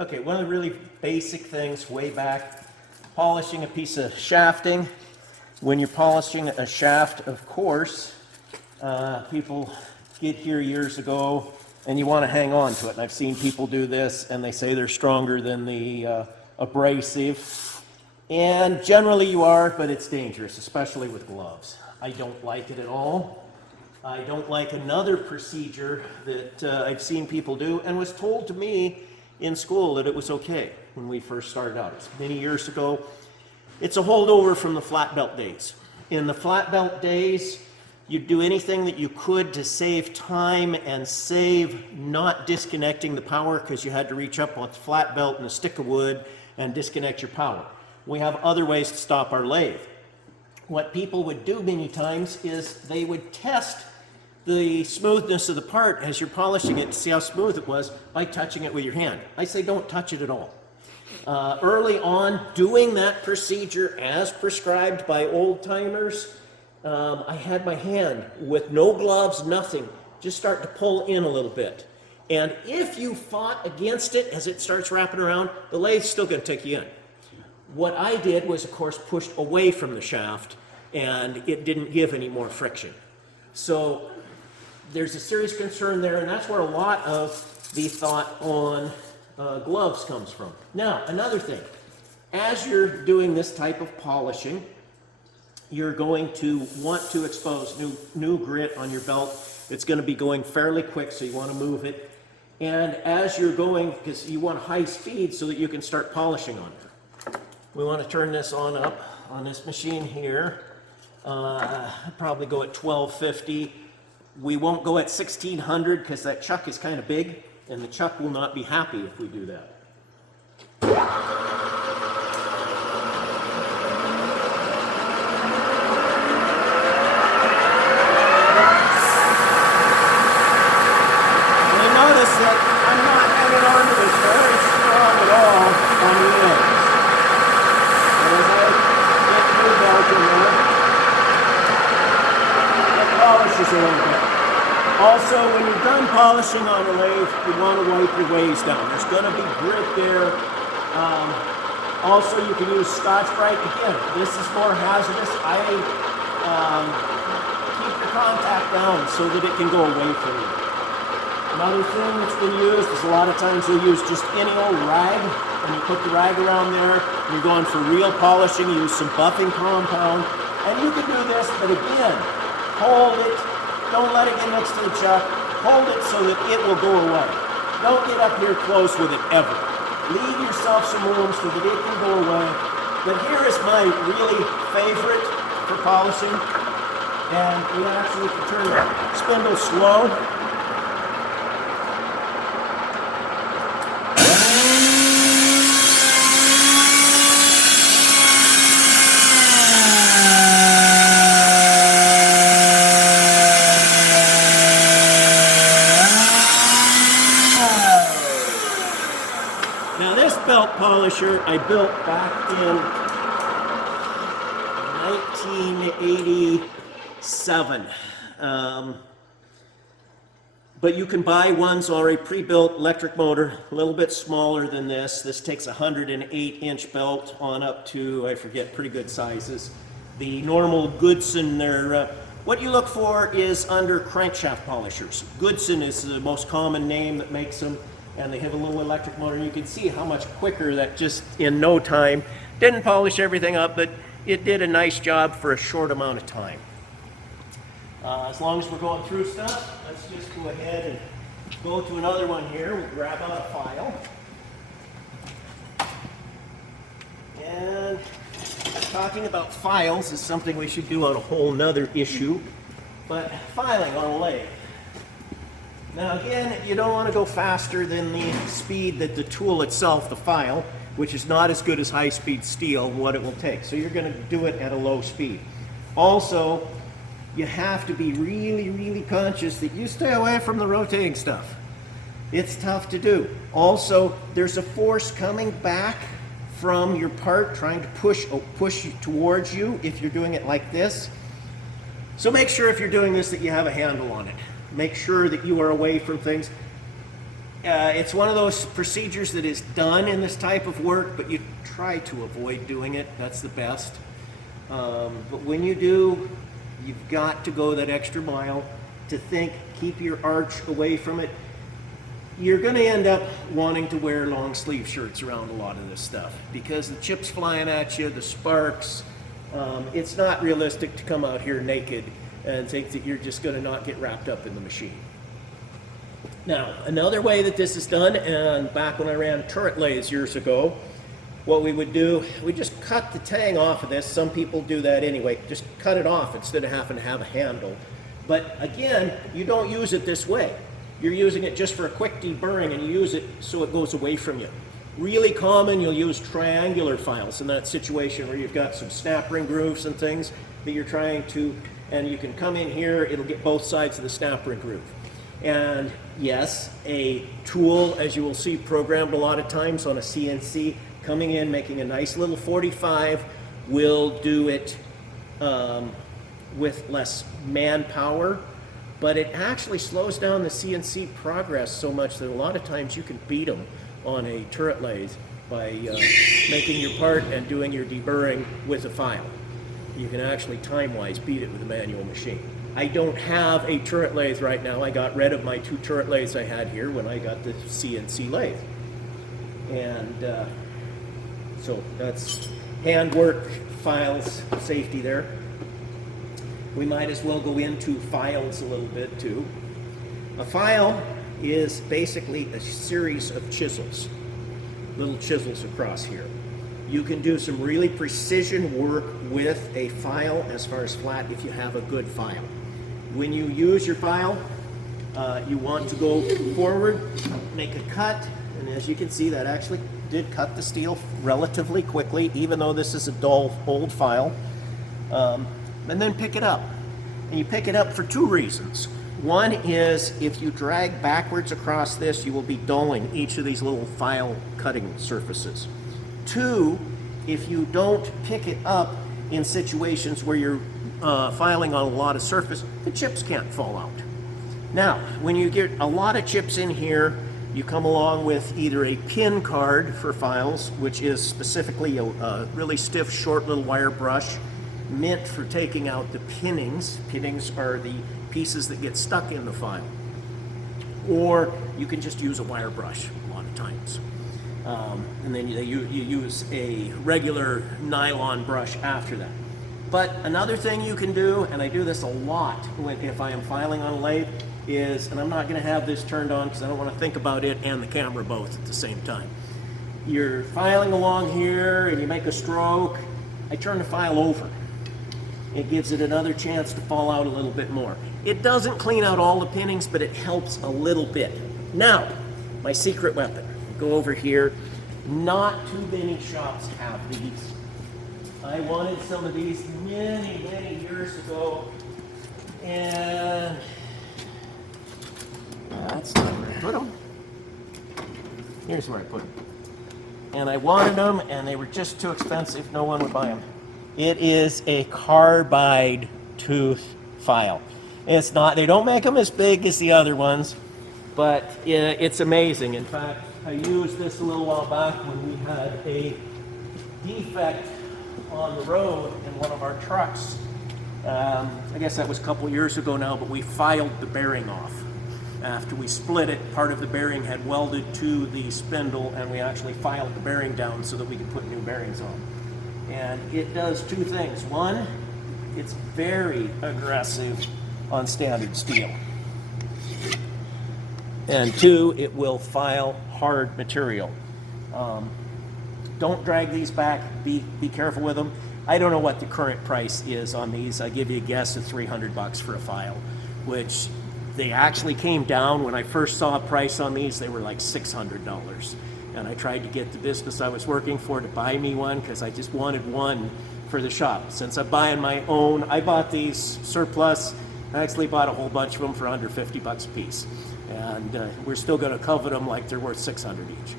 Okay, one of the really basic things way back, polishing a piece of shafting. When you're polishing a shaft, of course, people get here years ago and you want to hang on to it. And I've seen people do this and they say they're stronger than the abrasive. And generally you are, but it's dangerous, especially with gloves. I don't like it at all. I don't like another procedure that I've seen people do and was told to me in school that it was okay when we first started out. It was many years ago. It's a holdover from the flat belt days. In the flat belt days, you'd do anything that you could to save time and save not disconnecting the power because you had to reach up on the flat belt and a stick of wood and disconnect your power. We have other ways to stop our lathe. What people would do many times is they would test the smoothness of the part as you're polishing it to see how smooth it was by touching it with your hand. I say don't touch it at all. Early on, doing that procedure as prescribed by old timers, I had my hand with no gloves, nothing, just start to pull in a little bit. And if you fought against it as it starts wrapping around, the lathe's still going to take you in. What I did was, of course, pushed away from the shaft, and it didn't give any more friction. So there's a serious concern there, and that's where a lot of the thought on gloves comes from. Now, another thing, as you're doing this type of polishing, you're going to want to expose new grit on your belt. It's going to be going fairly quick, so you want to move it. And as you're going, because you want high speed so that you can start polishing on it. We want to turn this on up on this machine here. I'd probably go at 1250. We won't go at 1600 because that chuck is kind of big, and the chuck will not be happy if we do that. And notice that I'm not hanging on to this very strong at all on the end. And as I get the belt in there, it polishes a little bit. Also, when you're done polishing on a lathe, you want to wipe your ways down. There's going to be grit there. Also, you can use Scotch-Brite. Again, this is more hazardous. I keep the contact down so that it can go away from you. Another thing that's been used is a lot of times you'll use just any old rag, and you put the rag around there, and you're going for real polishing, you use some buffing compound, and you can do this, but again, hold it. Don't let it get next to the chuck. Hold it so that it will go away. Don't get up here close with it ever. Leave yourself some room so that it can go away. But here is my really favorite for polishing. And we actually can turn the spindle slow. Now this belt polisher I built back in 1987. But you can buy ones already pre-built, electric motor, a little bit smaller than this. This takes a 108-inch belt on up to, I forget, pretty good sizes. The normal Goodson, what you look for is under crankshaft polishers. Goodson is the most common name that makes them. And they have a little electric motor, and you can see how much quicker that just in no time, didn't polish everything up, but it did a nice job for a short amount of time. As long as we're going through stuff, let's just go ahead and go to another one here. We'll grab out a file. And talking about files is something we should do on a whole nother issue, but filing on a lathe. Now again, you don't want to go faster than the speed that the tool itself, the file, which is not as good as high-speed steel, what it will take. So you're going to do it at a low speed. Also, you have to be really, really conscious that you stay away from the rotating stuff. It's tough to do. Also, there's a force coming back from your part trying to push towards you if you're doing it like this. So make sure if you're doing this that you have a handle on it. Make sure that you are away from things. It's one of those procedures that is done in this type of work, but you try to avoid doing it. That's the best. But when you do, you've got to go that extra mile to think, keep your arch away from it. You're going to end up wanting to wear long sleeve shirts around a lot of this stuff because the chips flying at you, the sparks. It's not realistic to come out here naked and think that you're just going to not get wrapped up in the machine. Now, another way that this is done, and back when I ran turret lathes years ago, what we would do, we just cut the tang off of this. Some people do that anyway. Just cut it off instead of having to have a handle. But again, you don't use it this way. You're using it just for a quick deburring, and you use it so it goes away from you. Really common, you'll use triangular files in that situation where you've got some snap ring grooves and things that you're trying to, and you can come in here, it'll get both sides of the snap ring groove. And yes, a tool, as you will see programmed a lot of times on a CNC, coming in, making a nice little 45, will do it with less manpower, but it actually slows down the CNC progress so much that a lot of times you can beat them on a turret lathe by making your part and doing your deburring with a file. You can actually time-wise beat it with a manual machine. I don't have a turret lathe right now. I got rid of my 2 turret lathes I had here when I got the CNC lathe. And so that's handwork, files, safety there. We might as well go into files a little bit too. A file is basically a series of chisels, little chisels across here. You can do some really precision work with a file as far as flat if you have a good file. When you use your file, you want to go forward, make a cut, and as you can see, that actually did cut the steel relatively quickly, even though this is a dull, old file. And then pick it up. And you pick it up for 2 reasons. One is if you drag backwards across this, you will be dulling each of these little file cutting surfaces. 2, if you don't pick it up in situations where you're filing on a lot of surface, the chips can't fall out. Now, when you get a lot of chips in here, you come along with either a pin card for files, which is specifically a really stiff, short little wire brush meant for taking out the pinnings. Pinnings are the pieces that get stuck in the file. Or you can just use a wire brush a lot of times. And then you use a regular nylon brush after that. But another thing you can do, and I do this a lot if I am filing on a lathe, is, and I'm not going to have this turned on because I don't want to think about it and the camera both at the same time. You're filing along here and you make a stroke. I turn the file over. It gives it another chance to fall out a little bit more. It doesn't clean out all the pinnings, but it helps a little bit. Now, my secret weapon. Go over here. Not too many shops have these. I wanted some of these many, many years ago, and that's not where I put them. Here's where I put them. And I wanted them, and they were just too expensive. No one would buy them. It is a carbide tooth file. It's not, they don't make them as big as the other ones, but it's amazing. In fact, I used this a little while back when we had a defect on the road in one of our trucks. I guess that was a couple years ago now, but we filed the bearing off. After we split it, part of the bearing had welded to the spindle, and we actually filed the bearing down so that we could put new bearings on. And it does 2 things. One, it's very aggressive on standard steel. And 2, it will file hard material. Don't drag these back. Be careful with them. I don't know what the current price is on these. I give you a guess of $300 for a file, which they actually came down. When I first saw a price on these, they were like $600. And I tried to get the business I was working for to buy me one because I just wanted one for the shop. Since I'm buying my own, I bought these surplus. I actually bought a whole bunch of them for under $50 a piece. And we're still going to covet them like they're worth $600 each.